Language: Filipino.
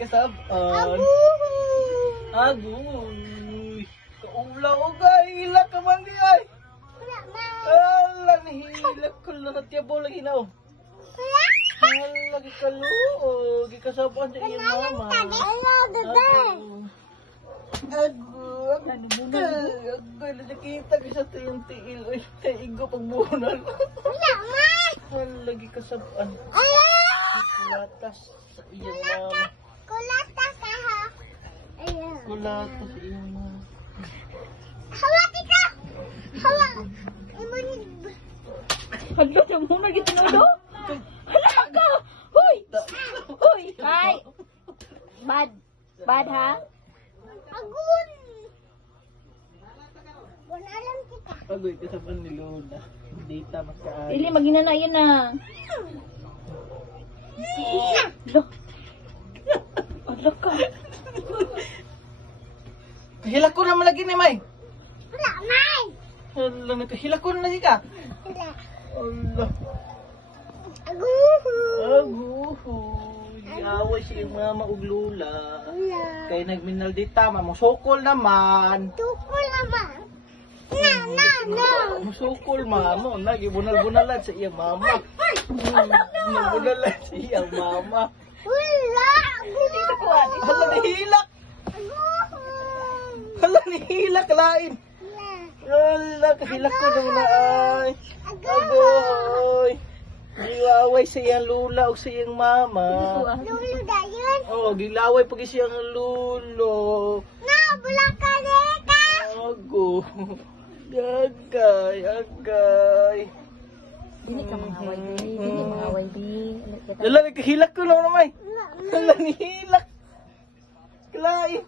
Kasabaan. Agoy. Kaulaw o gahila ka man di ay. Ala, nahilak ko lang at yabo lagi na o. Ala, gikaluog. Gikasabaan sa iyong mama. Agog. Agog. Nakita ka sa tuyong tiil. Ay, naigo pagbunal. Ala, gikasabaan. Kulatas sa iyong mama. Kulatas ka ha. Kulatas sa iyong mama. Hawa ka. Hawa. Hala, siya mo na gitinudo? Hala ka! Hoy! Hoy! Hay! Bad ha? Agun. Bunalan kita. Agoy, kasabaan ni Lola. Data mas kaayos. Ili, maginana yan na. Hala. Hala ka. Kahilak ko naman lagi ni May. Wala, May. Hala, nakahilak ko na lagi ka. Wala. Hala. Aguhu. Aguhoy. Away si mama ug Lola. Wala. Kay nagminal dita, mamusukol naman. Tukol naman. Na. Musukol mama. Nagibunal-bunalan sa iyang mama. Bunalan sa iyang mama. Wala. Aguhu. Hala, nahilak. Aguhu. Hala, nahilak lain. Wala. Hala, kahilak ko nung na ay. Aguhu. Agoy. Giwaway sa iyang lula o sa iyang mama. Lulu dayon. Oh, gilaway pag siyang lulo. Na, bulaka ka. Ago. Agay. Dili ka mangaway, Bi. Dili mangaway, Bi. Lala, kahilak ko lang naman. Hala, nihilak. Kalain.